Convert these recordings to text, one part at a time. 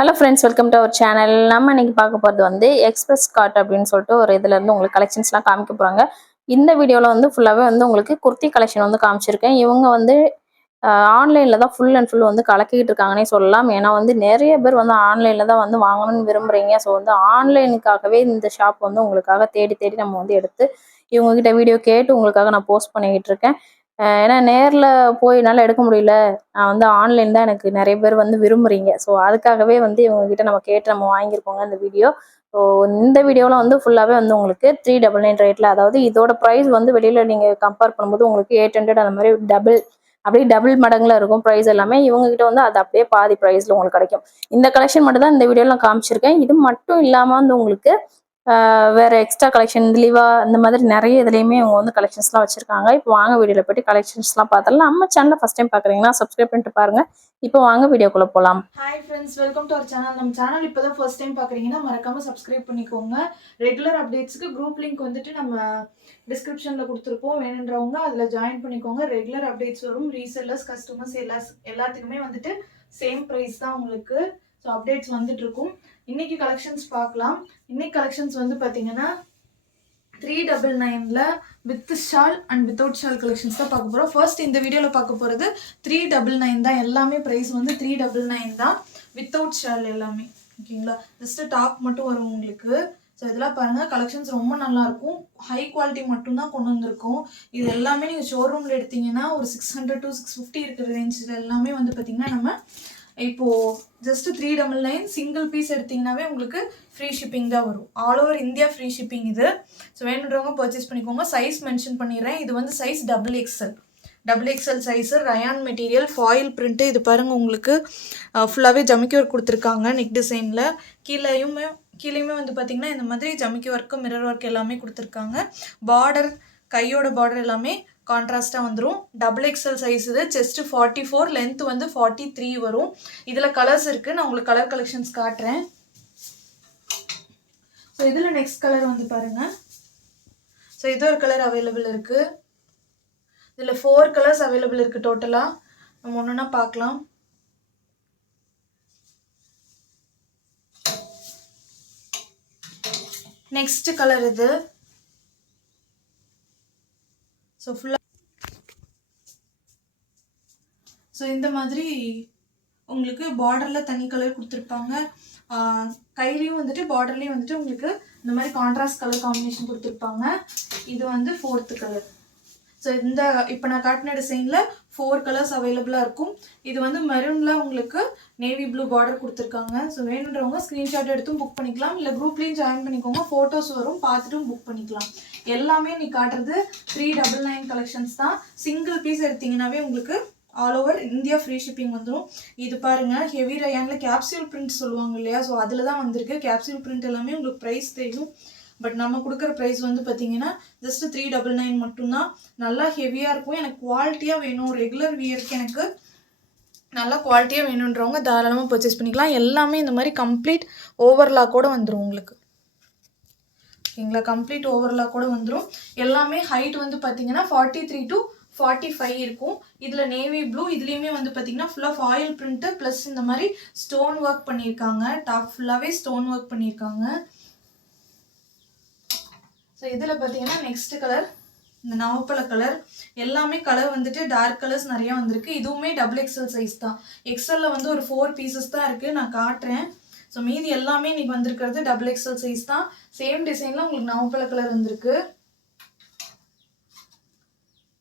Hello friends, welcome to our channel. நம்ம இன்னைக்கு பார்க்க போகிறது வந்து எக்ஸ்பிரஸ் கார்ட் அப்படின்னு சொல்லிட்டு ஒரு இதுலேருந்து உங்களுக்கு கலெக்ஷன்ஸ்லாம் காமிக்க போகிறாங்க. இந்த வீடியோவில் வந்து ஃபுல்லாகவே வந்து உங்களுக்கு குர்த்தி கலெக்ஷன் வந்து காமிச்சிருக்கேன். இவங்க வந்து ஆன்லைனில் தான் ஃபுல் அண்ட் ஃபுல் வந்து கலக்கிட்டு இருக்காங்கன்னே சொல்லலாம். ஏன்னா வந்து நிறைய பேர் வந்து ஆன்லைனில் தான் வந்து வாங்கணும்னு விரும்புகிறீங்க. ஸோ வந்து ஆன்லைனுக்காகவே இந்த ஷாப் வந்து உங்களுக்காக தேடி தேடி நம்ம வந்து எடுத்து இவங்ககிட்ட வீடியோ கேட்டு உங்களுக்காக நான் போஸ்ட் பண்ணிக்கிட்டு இருக்கேன். ஏன்னா நேரில் போய் என்னால் எடுக்க முடியல. நான் வந்து ஆன்லைன் தான் எனக்கு நிறைய பேர் வந்து விரும்புகிறீங்க. ஸோ அதுக்காகவே வந்து இவங்ககிட்ட நம்ம கேட்டு நம்ம வாங்கியிருக்கோங்க இந்த வீடியோ. ஸோ இந்த வீடியோவில் வந்து ஃபுல்லாகவே வந்து உங்களுக்கு 399 ரேட்டில், அதாவது இதோட ப்ரைஸ் வந்து வெளியில் நீங்கள் கம்பேர் பண்ணும்போது உங்களுக்கு 800 அந்த மாதிரி டபுள் மடங்குல இருக்கும் ப்ரைஸ் எல்லாமே. இவங்ககிட்ட வந்து அது அப்படியே பாதி ப்ரைஸில் உங்களுக்கு கிடைக்கும். இந்த கலெக்ஷன் மட்டும் தான் இந்த வீடியோவில் நான் காமிச்சிருக்கேன். இது மட்டும் இல்லாமல் வந்து உங்களுக்கு வேற எக்ஸ்ட்ரா கலெக்ஷன் லிவா இந்த மாதிரி நிறைய இதுலேயுமே இவங்க வந்து கலெக்ஷன்ஸ்லாம் வச்சிருக்காங்க. இப்போ வாங்க வீடியோவில் போய்ட்டு கலெக்ஷன்ஸ்லாம் பார்த்தாலும் நம்ம சேனலை ஃபஸ்ட் டைம் பார்க்குறீங்கன்னா சப்ஸ்கிரைப் பண்ணிட்டு பாருங்க. இப்போ வாங்க வீடியோக்குள்ளே போகலாம். Hi friends, welcome to our channel. நம்ம சேனல் இப்போ தான் ஃபர்ஸ்ட் டைம் பார்க்குறீங்கன்னா மறக்காமல் சப்ஸ்கிரைப் பண்ணிக்கோங்க. ரெகுலர் அப்டேட்ஸ்க்கு குரூப் லிங்க் வந்துட்டு நம்ம டிஸ்கிரிப்ஷனில் கொடுத்துருப்போம். வேணுன்றவங்க அதில் ஜாயின் பண்ணிக்கோங்க. ரெகுலர் அப்டேட்ஸ் வரும். ரீசெல்லர்ஸ், கஸ்டமர்ஸ் எல்லாத்துக்குமே வந்துட்டு சேம் ப்ரைஸ் தான் உங்களுக்கு. ஸோ அப்டேட்ஸ் வந்துட்டு இருக்கும். இன்னைக்கு கலெக்ஷன்ஸ் பார்க்கலாம். இன்னைக்கு கலெக்ஷன்ஸ் வந்து பார்த்தீங்கன்னா 399 with shawl and without shawl collections தான் பார்க்க போகிறோம். ஃபர்ஸ்ட் இந்த வீடியோவில் பார்க்க போகிறது 399 தான். எல்லாமே ப்ரைஸ் வந்து 399 தான், வித்தவுட் ஷால் எல்லாமே. ஓகேங்களா, ஜஸ்ட் டாப் மட்டும் வரும் உங்களுக்கு. ஸோ இதெல்லாம் பாருங்கள், கலெக்ஷன்ஸ் ரொம்ப நல்லாயிருக்கும். ஹை குவாலிட்டி மட்டும்தான் கொண்டு வந்திருக்கோம். இது எல்லாமே நீங்கள் ஷோரூமில் எடுத்தீங்கன்னா ஒரு 600 to 650 இருக்கிற ரேஞ்சில் எல்லாமே வந்து பார்த்திங்கன்னா நம்ம இப்போது ஜஸ்ட் 399 சிங்கிள் பீஸ் எடுத்திங்கனாவே உங்களுக்கு ஃப்ரீ ஷிப்பிங் தான் வரும். All over India free shipping இது. ஸோ வேணுன்றவங்க பர்ச்சேஸ் பண்ணிக்கோங்க. சைஸ் மென்ஷன் பண்ணிடுறேன். இது வந்து size double XL size, rayon material, foil print. இது பாருங்கள், உங்களுக்கு ஃபுல்லாகவே ஜமிக்கி ஒர்க் கொடுத்துருக்காங்க நெக் டிசைனில். கீழேயுமே வந்து பார்த்திங்கன்னா இந்த மாதிரி ஜமிக்கி ஒர்க்கு, மிரர் ஒர்க் எல்லாமே கொடுத்துருக்காங்க. பார்டர், கையோட பார்டர் எல்லாமே கான்ட்ராஸ்டாக வந்துடும். டபுள் எக்ஸல் சைஸ் இது. செஸ்ட்டு 44, லென்த் வந்து 43 வரும். இதில் கலர்ஸ் இருக்குது. நான் உங்களுக்கு கலர் கலெக்ஷன்ஸ் காட்டுறேன். ஸோ இதில் நெக்ஸ்ட் கலர் வந்து பாருங்கள். ஸோ இது ஒரு கலர் அவைலபிள் இருக்குது. இதில் 4 கலர்ஸ் அவைலபிள் இருக்குது டோட்டலாக. நம்ம ஒன்றுனா பார்க்கலாம். நெக்ஸ்ட் கலர் இது. ஸோ ஃபுல்லாக இந்த மாதிரி உங்களுக்கு பார்டரில் தனி கலர் கொடுத்துருப்பாங்க. கையிலையும் வந்துட்டு பார்டர்லேயும் வந்துட்டு உங்களுக்கு இந்த மாதிரி கான்ட்ராஸ்ட் கலர் காம்பினேஷன் கொடுத்துருப்பாங்க. இது வந்து 4th கலர். ஸோ இந்த இப்போ நான் காட்டின டிசைனில் 4 கலர்ஸ் அவைலபிளாக இருக்கும். இது வந்து மெரூனில் உங்களுக்கு நேவி ப்ளூ பார்டர் கொடுத்துருக்காங்க. ஸோ வேணுன்றவங்க ஸ்க்ரீன்ஷாட் எடுத்தும் புக் பண்ணிக்கலாம். இல்லை குரூப்லேயும் ஜாயின் பண்ணிக்கோங்க. ஃபோட்டோஸ் வரும், பார்த்துட்டும் புக் பண்ணிக்கலாம். எல்லாமே நீ காட்டுறது 399 கலெக்ஷன்ஸ் தான். சிங்கிள் பீஸ் எடுத்திங்கனாவே உங்களுக்கு all over India free shipping வந்துடும். இது பாருங்கள், ஹெவி ரயானில் கேப்சியூல் பிரிண்ட் சொல்லுவாங்க இல்லையா, ஸோ அதில் தான் வந்திருக்கு. கேப்சியூல் பிரிண்ட் எல்லாமே உங்களுக்கு ப்ரைஸ் தெரியும். பட் நம்ம கொடுக்குற ப்ரைஸ் வந்து பார்த்தீங்கன்னா ஜஸ்ட் 399 மட்டும்தான். நல்லா ஹெவியாக இருக்கும். எனக்கு குவாலிட்டியாக வேணும், ரெகுலர் வியருக்கு எனக்கு நல்லா குவாலிட்டியாக வேணுன்றவங்க தாராளமாக பர்ச்சேஸ் பண்ணிக்கலாம். எல்லாமே இந்த மாதிரி கம்ப்ளீட் ஓவர்லாக்கோட வந்துடும் உங்களுக்கு. ஓகேங்களா, கம்ப்ளீட் ஓவர்லாக்கோட வந்துடும். எல்லாமே ஹைட் வந்து பார்த்தீங்கன்னா 43 to 45 இருக்கும். இதில் நேவி ப்ளூ, இதுலேயுமே வந்து பார்த்தீங்கன்னா ஃபுல்லாக ஃபாயில் பிரிண்ட்டு ப்ளஸ் இந்த மாதிரி ஸ்டோன் ஒர்க் பண்ணியிருக்காங்க. டாப் ஃபுல்லாகவே ஸ்டோன் ஒர்க் பண்ணியிருக்காங்க. ஸோ இதில் பார்த்தீங்கன்னா நெக்ஸ்ட் கலர் இந்த நவப்பழ கலர். எல்லாமே கலர் வந்துட்டு டார்க் கலர்ஸ் நிறையா வந்திருக்கு. இதுவுமே டபுள் எக்ஸல் சைஸ் தான். எக்ஸலில் வந்து ஒரு 4 பீசஸ் தான் இருக்குது, நான் காட்டுறேன். ஸோ மீதி எல்லாமே இன்றைக்கி வந்திருக்கிறது டபுள் எக்ஸல் சைஸ் தான். சேம் டிசைனில் உங்களுக்கு நவப்பழ கலர் வந்திருக்கு.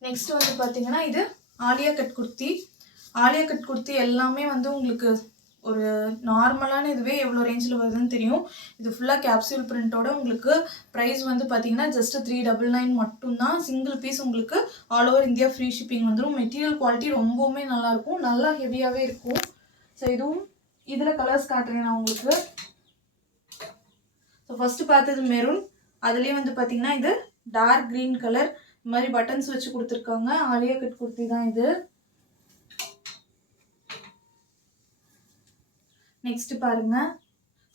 நெக்ஸ்ட் வந்து பார்த்தீங்கன்னா இது ஆலியா கட் குர்த்தி. ஆலியா கட் குர்த்தி எல்லாமே வந்து உங்களுக்கு ஒரு நார்மலான இதுவே எவ்வளோ ரேஞ்சில் வருதுன்னு தெரியும். இது ஃபுல்லாக கேப்சூல் பிரிண்ட்டோட உங்களுக்கு ப்ரைஸ் வந்து பார்த்தீங்கன்னா ஜஸ்ட் 399 மட்டும்தான். சிங்கிள் பீஸ் உங்களுக்கு all over India free shipping வந்துடும். மெட்டீரியல் குவாலிட்டி ரொம்பவுமே நல்லாயிருக்கும், நல்லா ஹெவியாகவே இருக்கும். ஸோ இதுவும் இதில் கலர்ஸ் காட்டுறேன் நான் உங்களுக்கு. ஸோ ஃபஸ்ட்டு பார்த்தது மெரூன். அதுலேயே வந்து பார்த்தீங்கன்னா இது டார்க் க்ரீன் கலர். இந்த மாதிரி பட்டன்ஸ் வச்சு கொடுத்துருக்காங்க. ஆலியா கட் குர்த்தி தான் இது. நெக்ஸ்ட் பாருங்க.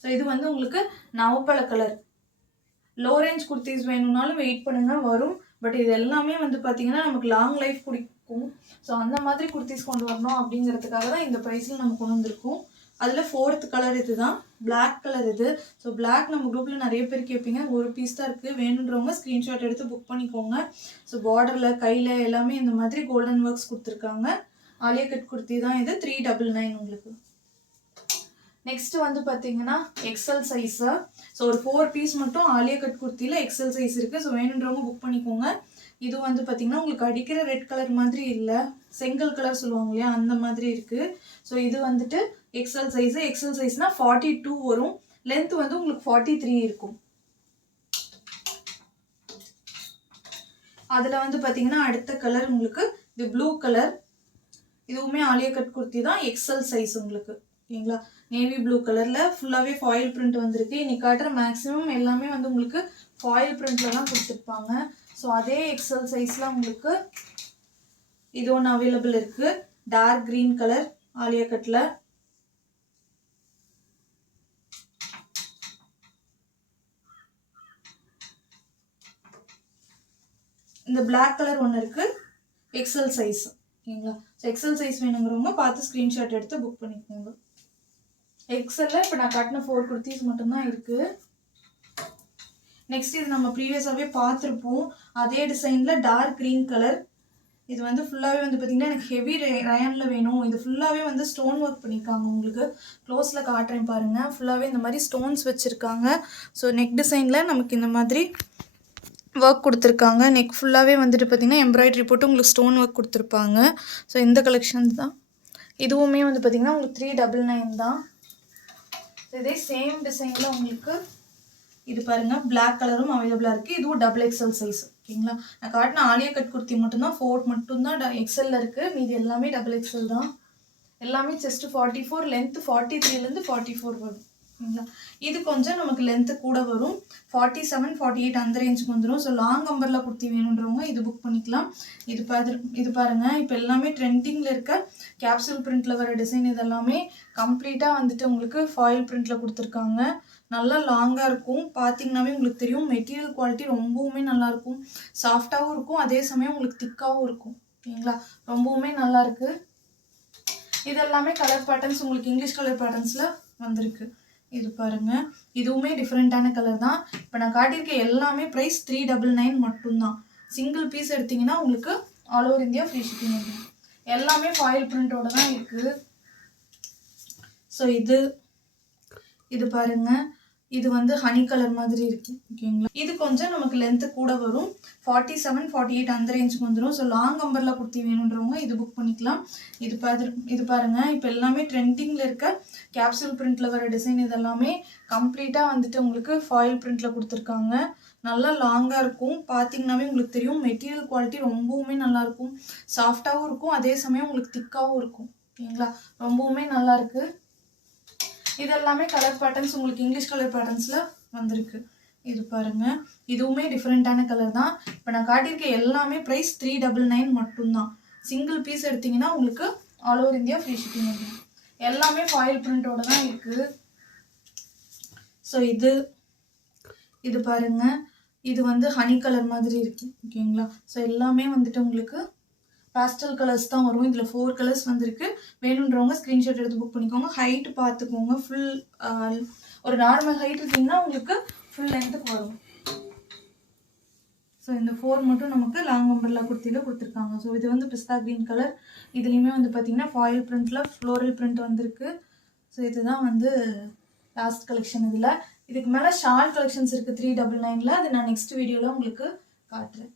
ஸோ இது வந்து உங்களுக்கு நவப்பழ கலர். லோ ரேஞ்ச் குர்த்திஸ் வேணும்னாலும் வெயிட் பண்ணுங்க, வரும். பட் இது எல்லாமே வந்து பார்த்தீங்கன்னா நமக்கு லாங் லைஃப் பிடிக்கும். ஸோ அந்த மாதிரி குர்த்திஸ் கொண்டு வரணும் அப்படிங்கிறதுக்காக தான் இந்த ப்ரைஸில் நம்ம கொண்டு வந்திருக்கோம். அதில் 4th கலர் இது தான், பிளாக் கலர் இது. ஸோ பிளாக் நம்ம குரூப்பில் நிறைய பேர் கேட்பீங்க, ஒரு பீஸ் தான் இருக்குது, வேணுன்றவங்க ஸ்க்ரீன்ஷாட் எடுத்து புக் பண்ணிக்கோங்க. ஸோ பார்டரில் கையில் எல்லாமே இந்த மாதிரி கோல்டன் ஒர்க்ஸ் கொடுத்துருக்காங்க. ஆலியா கட் குர்த்தி தான் இது, 399 உங்களுக்கு. நெக்ஸ்ட் வந்து பார்த்தீங்கன்னா எக்ஸல் சைஸு. ஸோ ஒரு 4 பீஸ் மட்டும் ஆலியா கட் குர்த்தியில் எக்ஸல் சைஸ் இருக்குது. ஸோ வேணுன்றவங்க புக் பண்ணிக்கோங்க. இது வந்து பார்த்தீங்கன்னா உங்களுக்கு அடிக்கிற ரெட் கலர் மாதிரி இல்லை, செங்கல் கலர் சொல்லுவாங்க இல்லையா, அந்த மாதிரி இருக்குது. ஸோ இது வந்துட்டு எக்ஸல் சைஸு. எக்ஸல் சைஸ்னால் 42 வரும், லென்த் வந்து உங்களுக்கு 43 இருக்கும். அதில் வந்து பார்த்தீங்கன்னா அடுத்த கலர் உங்களுக்கு இது ப்ளூ கலர். இதுவுமே ஆலியா கட் குர்த்தி தான், எக்ஸல் சைஸ் உங்களுக்கு. ஓகேங்களா, நேவி ப்ளூ கலரில் ஃபுல்லாகவே ஃபாயில் பிரிண்ட் வந்திருக்கு. இன்னைக்கு காட்டுற மேக்ஸிமம் எல்லாமே வந்து உங்களுக்கு ஃபாயில் பிரிண்டில் தான் கொடுத்துருப்பாங்க. ஸோ அதே எக்ஸல் சைஸில் உங்களுக்கு இது ஒன்று அவைலபிள் இருக்குது, டார்க் க்ரீன் கலர் ஆலியா கட்டில். இந்த பிளாக் கலர் ஒன்று இருக்குது, எக்ஸல் சைஸ். ஓகேங்களா, ஸோ எக்ஸல் சைஸ் வேணுங்கிறவங்க பார்த்து ஸ்க்ரீன்ஷாட் எடுத்து புக் பண்ணிக்கோங்க. எக்ஸலில் இப்போ நான் காட்டின 4 குர்த்திஸ் மட்டும்தான் இருக்குது. நெக்ஸ்ட் இது நம்ம ப்ரீவியஸாகவே பார்த்துருப்போம், அதே டிசைனில் டார்க் க்ரீன் கலர். இது வந்து ஃபுல்லாகவே வந்து பார்த்திங்கன்னா எனக்கு ஹெவி ரயானில் வேணும். இது ஃபுல்லாகவே வந்து ஸ்டோன் ஒர்க் பண்ணியிருக்காங்க. உங்களுக்கு க்ளோஸில் காட்டுறேன் பாருங்கள், ஃபுல்லாகவே இந்த மாதிரி ஸ்டோன்ஸ் வச்சுருக்காங்க. ஸோ நெக் டிசைனில் நமக்கு இந்த மாதிரி ஒர்க் கொடுத்துருக்காங்க. நெக் ஃபுல்லாகவே வந்துட்டு பார்த்திங்கன்னா எம்ப்ராய்டரி போட்டு உங்களுக்கு ஸ்டோன் ஒர்க் கொடுத்துருப்பாங்க. ஸோ இந்த கலெக்ஷன் தான். இதுவுமே வந்து பார்த்திங்கன்னா உங்களுக்கு 399 தான். இதே சேம் டிசைனில் உங்களுக்கு இது பாருங்கள், பிளாக் கலரும் அவைலபிளாக இருக்குது. இதுவும் டபுள் எக்ஸல் சைஸ். ஓகேங்களா, நான் காட்டின ஆலியா கட் குர்த்தி மட்டும்தான் 4 மட்டும்தான் எக்ஸலில் இருக்குது, மீது எல்லாமே டபுள் எக்ஸல் தான். எல்லாமே செஸ்ட் 44, லென்த்து 43லேருந்து 44 வரும். ஓகேங்களா, இது கொஞ்சம் நமக்கு லென்த்து கூட வரும், 47, 48 அந்த ரேஞ்சுக்கு வந்துடும். ஸோ லாங் அம்பர்லா குர்த்தி வேணுன்றவங்க இது புக் பண்ணிக்கலாம். இது பாருங்கள், இப்போ எல்லாமே ட்ரெண்டிங்கில் இருக்க கேப்சூல் பிரிண்டில் வர டிசைன் இதெல்லாமே கம்ப்ளீட்டாக வந்துட்டு உங்களுக்கு ஃபாயில் பிரிண்டில் கொடுத்துருக்காங்க. நல்லா லாங்காக இருக்கும், பார்த்தீங்கன்னாவே உங்களுக்கு தெரியும். மெட்டீரியல் குவாலிட்டி ரொம்பவுமே நல்லாயிருக்கும், சாஃப்டாகவும் இருக்கும், அதே சமயம் உங்களுக்கு திக்காகவும் இருக்கும். ஓகேங்களா, ரொம்பவுமே நல்லாயிருக்கு. இது எல்லாமே கலர் பேட்டர்ன்ஸ் உங்களுக்கு இங்கிலீஷ் கலர் பேட்டர்ன்ஸில் வந்திருக்கு. இது பாருங்கள், இதுவுமே டிஃப்ரெண்ட்டான கலர் தான். இப்போ நான் காட்டியிருக்க எல்லாமே ப்ரைஸ் 399 மட்டும்தான். சிங்கிள் பீஸ் எடுத்திங்கன்னா உங்களுக்கு all over India free shipping வரும். எல்லாமே ஃபாயில் பிரிண்டோட தான் இருக்குது. ஸோ இது பாருங்கள், இது வந்து ஹனி கலர் மாதிரி இருக்குது. ஓகேங்களா, இது கொஞ்சம் நமக்கு லென்த்து கூட வரும், 47, 48 அந்த ரேஞ்சுக்கு வந்துடும். ஸோ லாங் அம்பர்லா குர்த்தி வேணுன்றவங்க இது புக் பண்ணிக்கலாம். இது பாருங்கள், இப்போ எல்லாமே ட்ரெண்டிங்கில் இருக்க கேப்சூல் பிரிண்டில் வர டிசைன் இதெல்லாமே கம்ப்ளீட்டாக வந்துட்டு உங்களுக்கு ஃபாயில் பிரிண்டில் கொடுத்துருக்காங்க. நல்லா லாங்காக இருக்கும், பார்த்தீங்கன்னாவே உங்களுக்கு தெரியும். மெட்டீரியல் குவாலிட்டி ரொம்பவுமே நல்லாயிருக்கும், சாஃப்டாகவும் இருக்கும், அதே சமயம் உங்களுக்கு திக்காகவும் இருக்கும். ஓகேங்களா, ரொம்பவுமே நல்லாயிருக்கு. இது எல்லாமே கலர் பேட்டர்ன்ஸ் உங்களுக்கு இங்கிலீஷ் கலர் பேட்டர்ன்ஸில் வந்திருக்கு. இது பாருங்கள், இதுவுமே டிஃப்ரெண்ட்டான கலர் தான். இப்போ நான் காட்டியிருக்க எல்லாமே ப்ரைஸ் 399 மட்டும்தான். சிங்கிள் பீஸ் எடுத்திங்கன்னா உங்களுக்கு all over India free shipping வரும். எல்லாமே ஃபாயில் பிரிண்டோட தான் இருக்குது. ஸோ இது பாருங்கள், இது வந்து ஹனி கலர் மாதிரி இருக்குது. ஓகேங்களா, ஸோ எல்லாமே வந்துட்டு உங்களுக்கு பேஸ்டல் கலர்ஸ் தான் வரும். இதில் 4 கலர்ஸ் வந்திருக்கு. வேணுன்றவங்க ஸ்க்ரீன்ஷாட் எடுத்து புக் பண்ணிக்கோங்க. ஹைட் பார்த்துக்கோங்க, ஃபுல் ஒரு நார்மல் ஹைட் இருக்கீங்கன்னா உங்களுக்கு ஃபுல் லென்த்துக்கு வரும். ஸோ இந்த 4 மட்டும் நமக்கு லாங் அம்பர்லா குர்த்தியில் கொடுத்துருக்காங்க. ஸோ இது வந்து பிஸ்தா க்ரீன் கலர். இதுலேயுமே வந்து பார்த்திங்கன்னா ஃபாயில் பிரிண்டில் ஃப்ளோரல் பிரிண்ட் வந்திருக்கு. ஸோ இதுதான் வந்து லாஸ்ட் கலெக்ஷன். இதுக்கு மேலே ஷால் கலெக்ஷன்ஸ் இருக்குது 399ல். அது நான் நெக்ஸ்ட் வீடியோவில் உங்களுக்கு காட்டுறேன்.